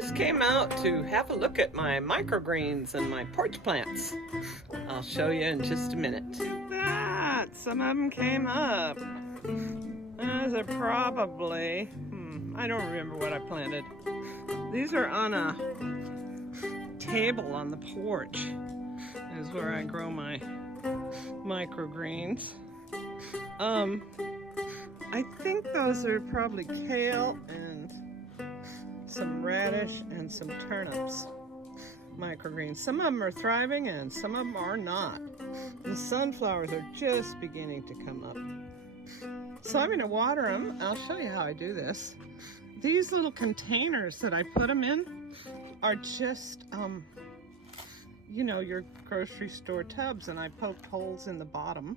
just came out to have a look at my microgreens and my porch plants. I'll show you in just a minute. Look at that! Some of them came up. Those are probably, I don't remember what I planted. These are on a table on the porch. Is where I grow my microgreens. I think those are probably kale and some radish and some turnips microgreens. Some of them are thriving and some of them are not. The sunflowers are just beginning to come up. So I'm going to water them. I'll show you how I do this. These little containers that I put them in are just, you know, your grocery store tubs, and I poked holes in the bottom.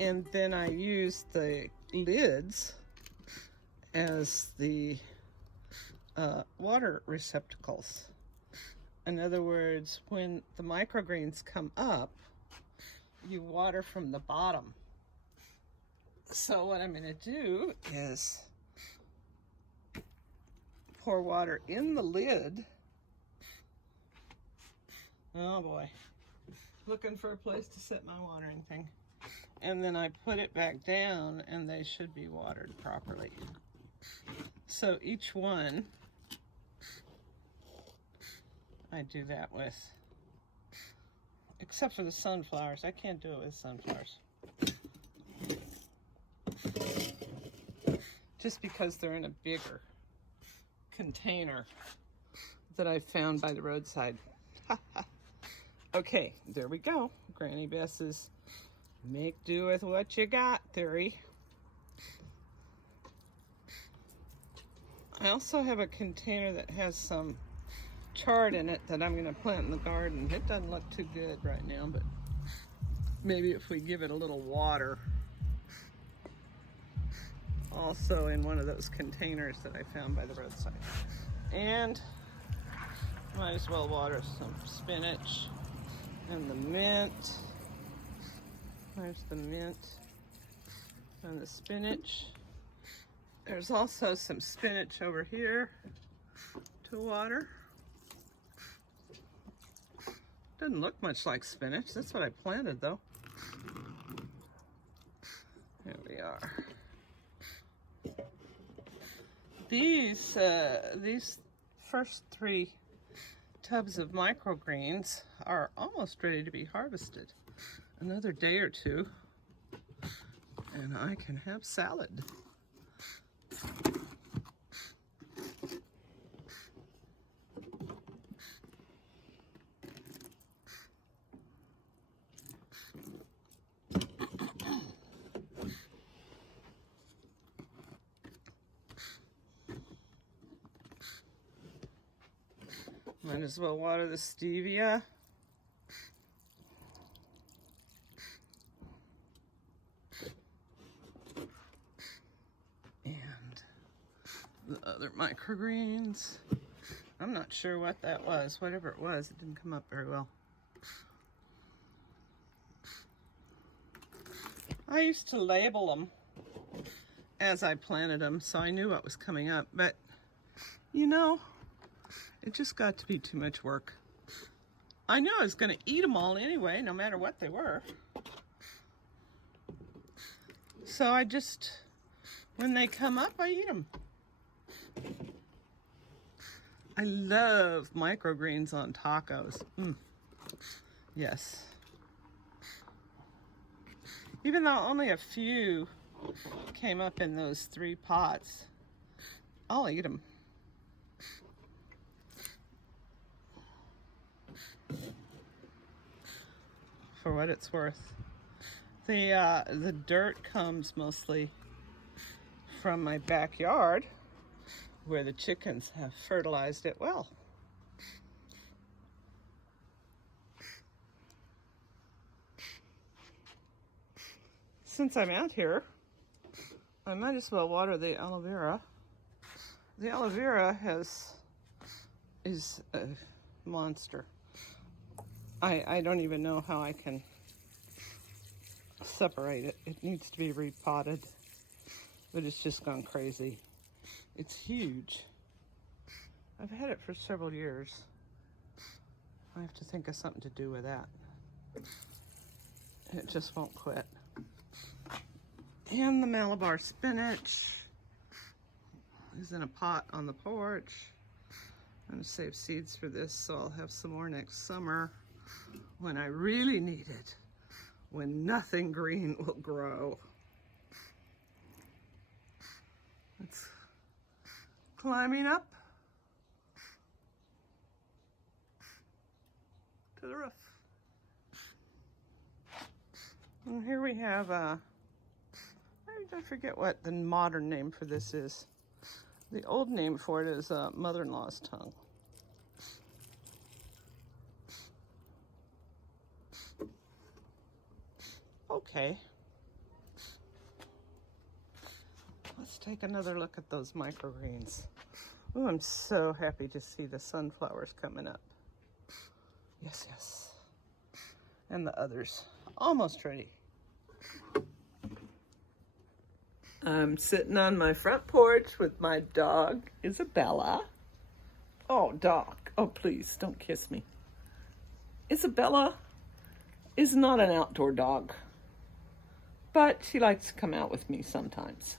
And then I use the lids as the water receptacles. In other words, when the microgreens come up, you water from the bottom. So what I'm going to do is pour water in the lid. Oh boy, looking for a place to set my watering thing. And then I put it back down and they should be watered properly. So each one I do that with, except for the sunflowers. I can't do it with sunflowers. Just because they're in a bigger container that I found by the roadside. Okay, there we go. Granny Bess's make do with what you got theory. I also have a container that has some chard in it that I'm going to plant in the garden. It doesn't look too good right now, but maybe if we give it a little water. Also in one of those containers that I found by the roadside. And might as well water some spinach and the mint. There's the mint and the spinach. There's also some spinach over here to water. Doesn't look much like spinach. That's what I planted though. Here we are. These first 3 tubs of microgreens are almost ready to be harvested. Another day or two, and I can have salad. Might as well water the stevia. And the other microgreens. I'm not sure what that was. Whatever it was, it didn't come up very well. I used to label them as I planted them, so I knew what was coming up. But, you know, it just got to be too much work. I knew I was going to eat them all anyway, no matter what they were. So I just, when they come up, I eat them. I love microgreens on tacos. Yes. Even though only a few came up in those 3 pots, I'll eat them. For what it's worth. The dirt comes mostly from my backyard, where the chickens have fertilized it well. Since I'm out here, I might as well water the aloe vera. The aloe vera is a monster. I don't even know how I can separate it. It needs to be repotted, but it's just gone crazy. It's huge. I've had it for several years. I have to think of something to do with that. It just won't quit. And the Malabar spinach is in a pot on the porch. I'm gonna save seeds for this so I'll have some more next summer when I really need it, when nothing green will grow. It's climbing up to the roof. And here we have I forget what the modern name for this is. The old name for it is mother-in-law's tongue. Okay. Let's take another look at those microgreens. Oh, I'm so happy to see the sunflowers coming up. Yes, yes. And the others. Almost ready. I'm sitting on my front porch with my dog, Isabella. Oh, dog. Oh, please, don't kiss me. Isabella is not an outdoor dog, but she likes to come out with me sometimes.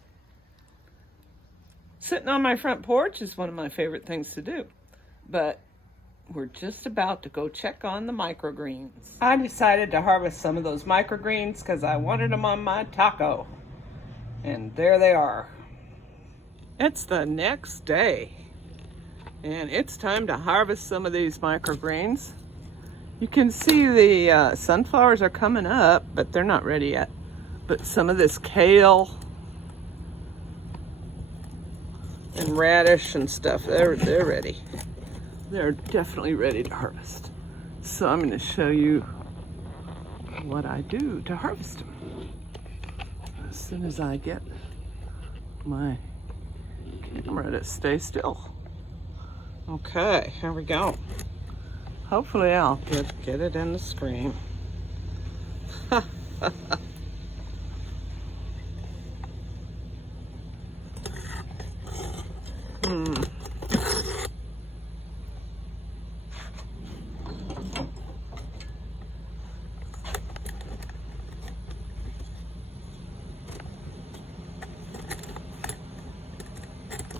Sitting on my front porch is one of my favorite things to do, but we're just about to go check on the microgreens. I decided to harvest some of those microgreens because I wanted them on my taco. And there they are. It's the next day, and it's time to harvest some of these microgreens. You can see the sunflowers are coming up, but they're not ready yet. But some of this kale and radish and stuff, they're ready. They're definitely ready to harvest. So I'm going to show you what I do to harvest them as soon as I get my camera to stay still. Okay, here we go. Hopefully I'll get it in the screen.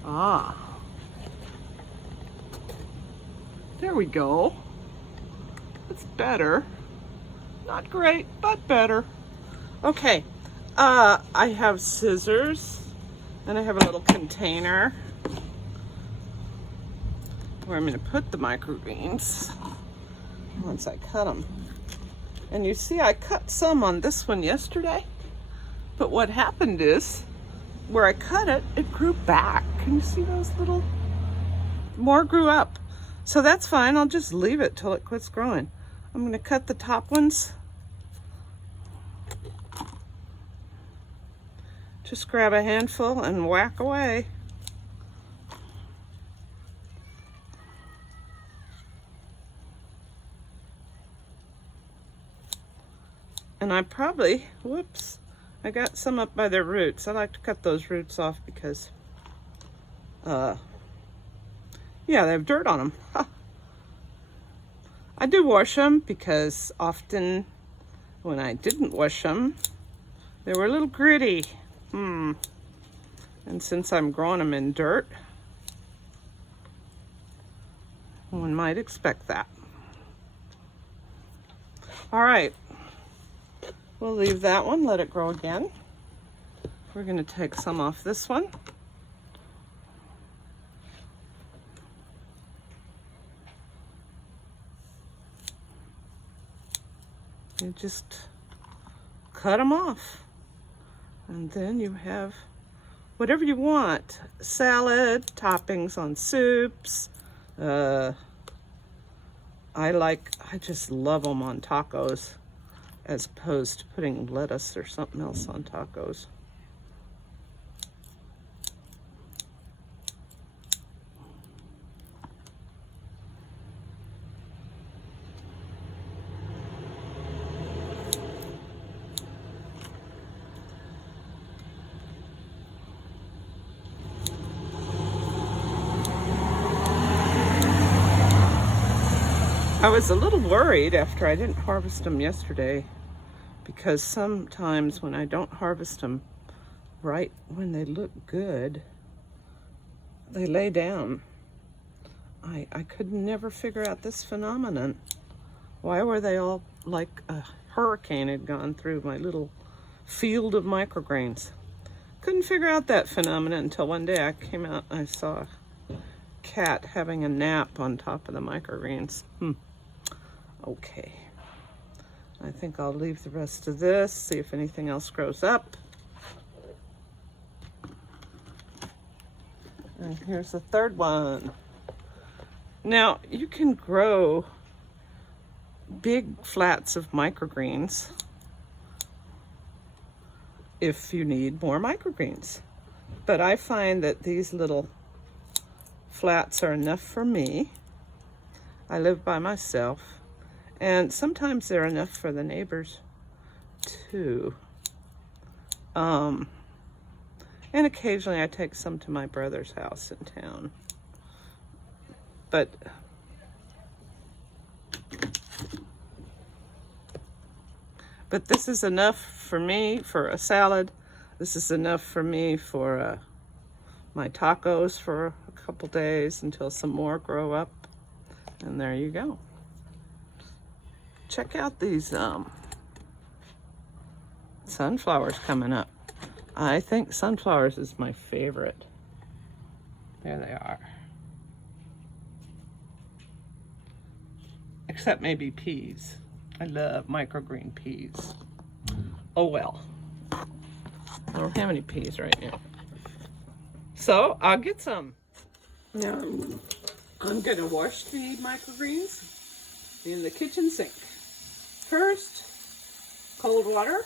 Ah, there we go. It's better. Not great, but better. Okay, I have scissors, and I have a little container where I'm going to put the microgreens once I cut them. And you see I cut some on this one yesterday, but what happened is where I cut it, it grew back. Can you see those little? More grew up. So that's fine. I'll just leave it till it quits growing. I'm going to cut the top ones. Just grab a handful and whack away. And I probably, whoops, I got some up by their roots. I like to cut those roots off because, yeah, they have dirt on them. Ha. I do wash them because often when I didn't wash them, they were a little gritty. And since I'm growing them in dirt, one might expect that. All right. We'll leave that one, let it grow again. We're going to take some off this one. You just cut them off. And then you have whatever you want. Salad, toppings on soups. I just love them on tacos, as opposed to putting lettuce or something else on tacos. was a little worried after I didn't harvest them yesterday, because sometimes when I don't harvest them right when they look good, they lay down. I could never figure out this phenomenon. Why were they all like a hurricane had gone through my little field of microgreens? Couldn't figure out that phenomenon until one day I came out and I saw a cat having a nap on top of the microgreens. Okay. I think I'll leave the rest of this, see if anything else grows up. And here's the third one. Now, you can grow big flats of microgreens if you need more microgreens. But I find that these little flats are enough for me. I live by myself. And sometimes they're enough for the neighbors too. And occasionally I take some to my brother's house in town. But this is enough for me for a salad. This is enough for me for my tacos for a couple days until some more grow up. And there you go. Check out these sunflowers coming up. I think sunflowers is my favorite. There they are. Except maybe peas. I love microgreen peas. Oh well. I don't have any peas right now. So I'll get some. Now I'm gonna wash the microgreens in the kitchen sink. First, cold water,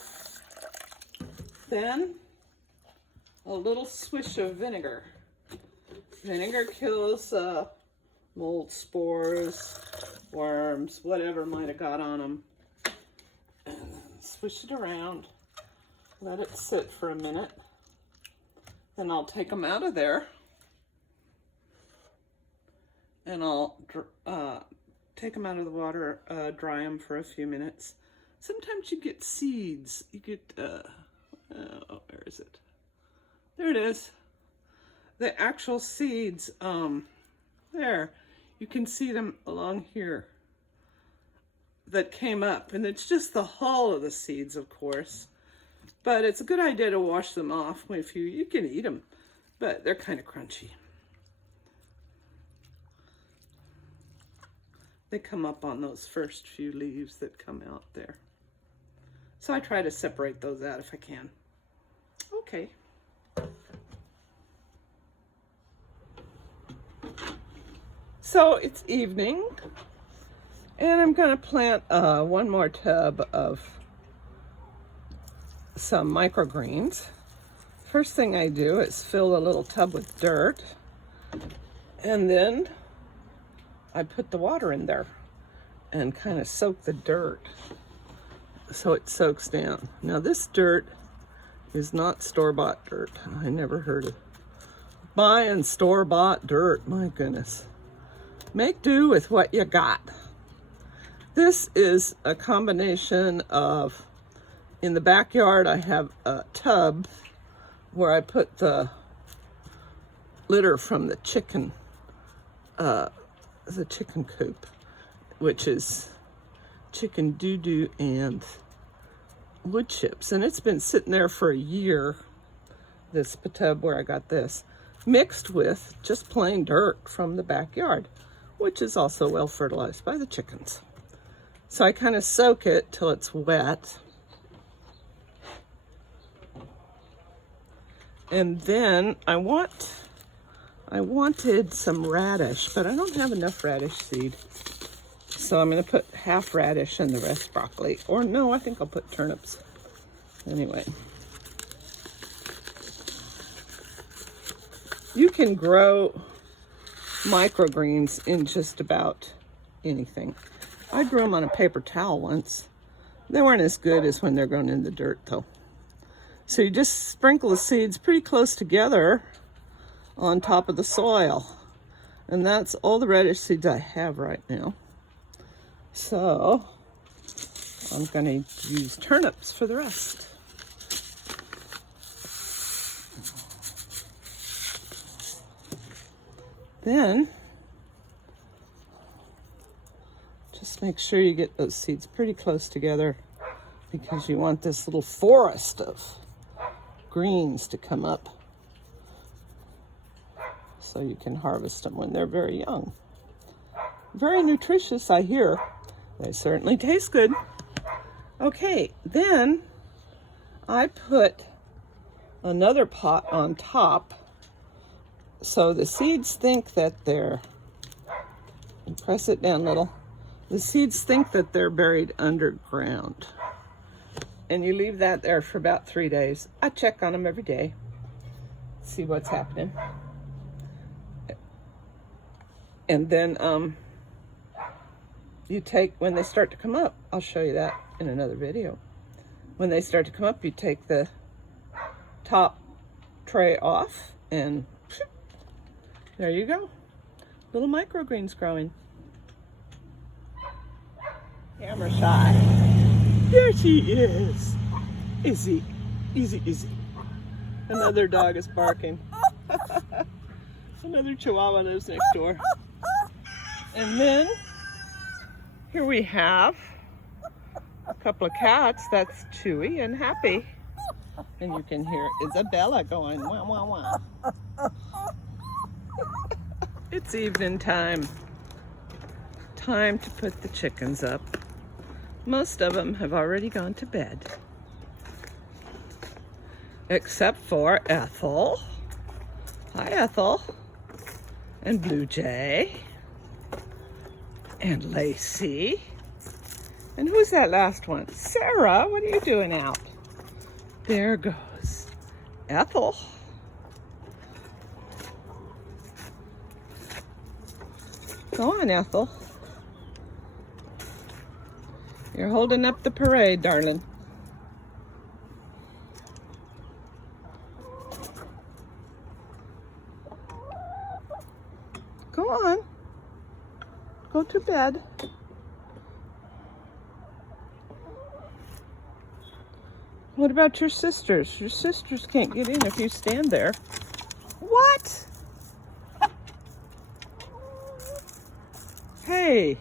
then a little swish of vinegar. Vinegar kills mold spores, worms, whatever might have got on them. And then swish it around, let it sit for a minute. Then I'll take them out of there and I'll take them out of the water, dry them for a few minutes. Sometimes you get seeds. You get, oh, where is it? There it is. The actual seeds, there. You can see them along here that came up. And it's just the hull of the seeds, of course. But it's a good idea to wash them off. If you can eat them, but they're kind of crunchy. They come up on those first few leaves that come out there. So I try to separate those out if I can. Okay. So it's evening, and I'm going to plant one more tub of some microgreens. First thing I do is fill a little tub with dirt, and then I put the water in there and kind of soak the dirt so it soaks down. Now this dirt is not store-bought dirt. I never heard of buying store-bought dirt. My goodness. Make do with what you got. This is a combination of, in the backyard I have a tub where I put the litter from the chicken coop, which is chicken doo-doo and wood chips. And it's been sitting there for a year, this tub where I got this, mixed with just plain dirt from the backyard, which is also well fertilized by the chickens. So I kind of soak it till it's wet. And then I wanted some radish, but I don't have enough radish seed. So I'm going to put half radish and the rest broccoli. Or no, I think I'll put turnips. Anyway. You can grow microgreens in just about anything. I grew them on a paper towel once. They weren't as good as when they're grown in the dirt, though. So you just sprinkle the seeds pretty close together on top of the soil. And that's all the radish seeds I have right now. So I'm going to use turnips for the rest. Then just make sure you get those seeds pretty close together, because you want this little forest of greens to come up so you can harvest them when they're very young. Very nutritious, I hear. They certainly taste good. Okay, then I put another pot on top so the seeds think that they're, press it down a little, the seeds think that they're buried underground. And you leave that there for about 3 days. I check on them every day, see what's happening. And then you take, when they start to come up, I'll show you that in another video. When they start to come up, you take the top tray off and there you go. Little microgreens growing. Camera shy. There she is. Izzy. Easy, Izzy. Another dog is barking. Another Chihuahua lives next door. And then here we have a couple of cats. That's Chewy and Happy. And you can hear Isabella going wah wah wah. It's evening time. Time to put the chickens up. Most of them have already gone to bed. Except for Ethel. Hi, Ethel. And Blue Jay. And Lacey. And who's that last one? Sarah, what are you doing out? There goes Ethel. Go on, Ethel. You're holding up the parade, darling. Go on. Go to bed. What about your sisters? Your sisters can't get in if you stand there. What? Hey,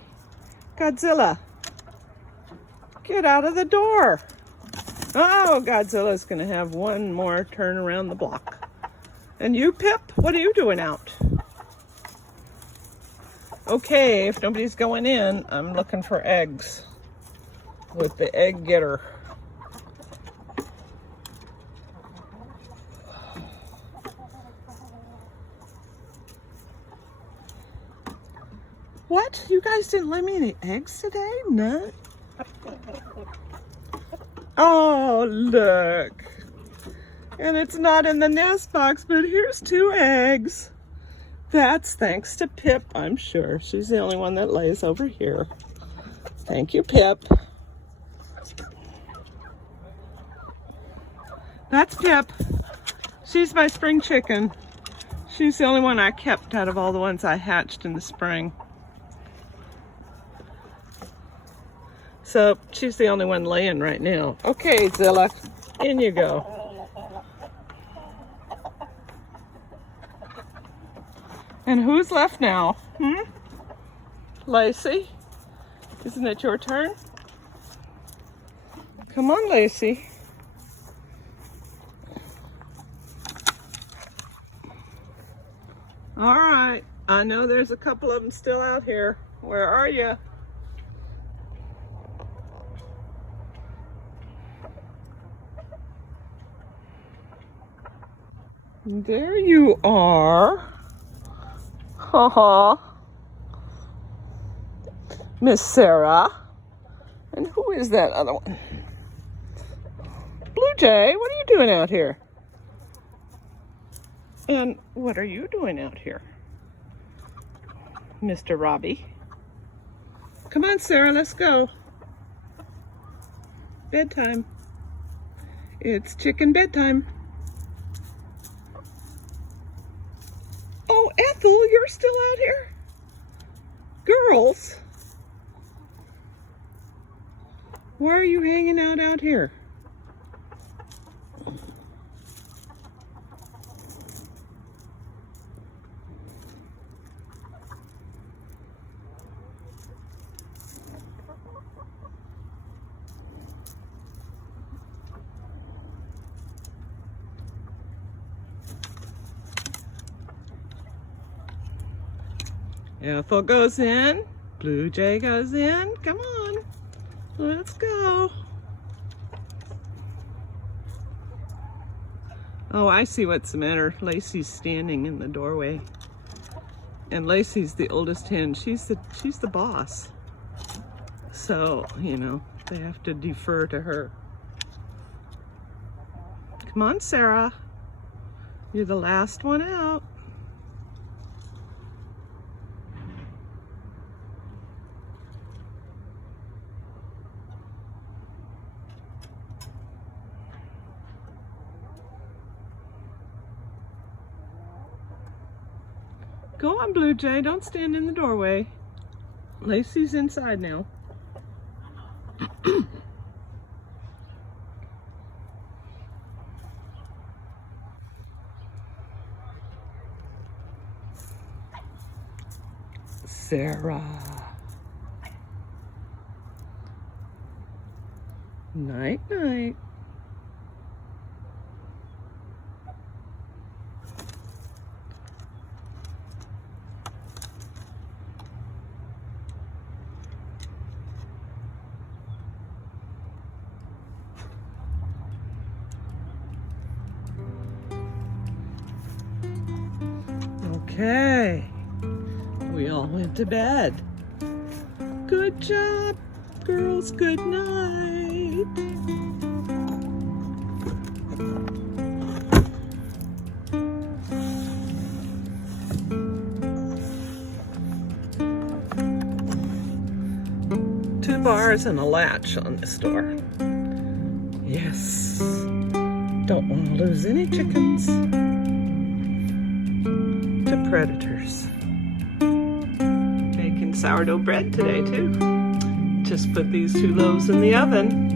Godzilla. Get out of the door. Oh, Godzilla's going to have one more turn around the block. And you, Pip, what are you doing out? Okay, if nobody's going in, I'm looking for eggs with the egg getter. What? You guys didn't lay me any eggs today? None? Oh, look. And it's not in the nest box, but here's 2 eggs. That's thanks to Pip, I'm sure. She's the only one that lays over here. Thank you, Pip. That's Pip. She's my spring chicken. She's the only one I kept out of all the ones I hatched in the spring. So she's the only one laying right now. Okay, Zilla, in you go. And who's left now? Lacey? Isn't it your turn? Come on, Lacey. All right, I know there's a couple of them still out here. Where are you? There you are. Ha Miss Sarah. And who is that other one? Blue Jay, what are you doing out here? And what are you doing out here? Mr. Robbie. Come on, Sarah, let's go. Bedtime. It's chicken bedtime. Oh, Ethel, you're still out here? Girls. Why are you hanging out here? Ethel goes in, Blue Jay goes in. Come on, let's go. Oh, I see what's the matter. Lacey's standing in the doorway. And Lacey's the oldest hen. She's the boss. So, you know, they have to defer to her. Come on, Sarah. You're the last one out. Go on, Blue Jay, don't stand in the doorway. Lacey's inside now. Sarah. Night, night. Okay, we all went to bed. Good job, girls. Good night. Two bars and a latch on this door. Yes, don't want to lose any chickens to predators. Making sourdough bread today too. Just put these 2 loaves in the oven.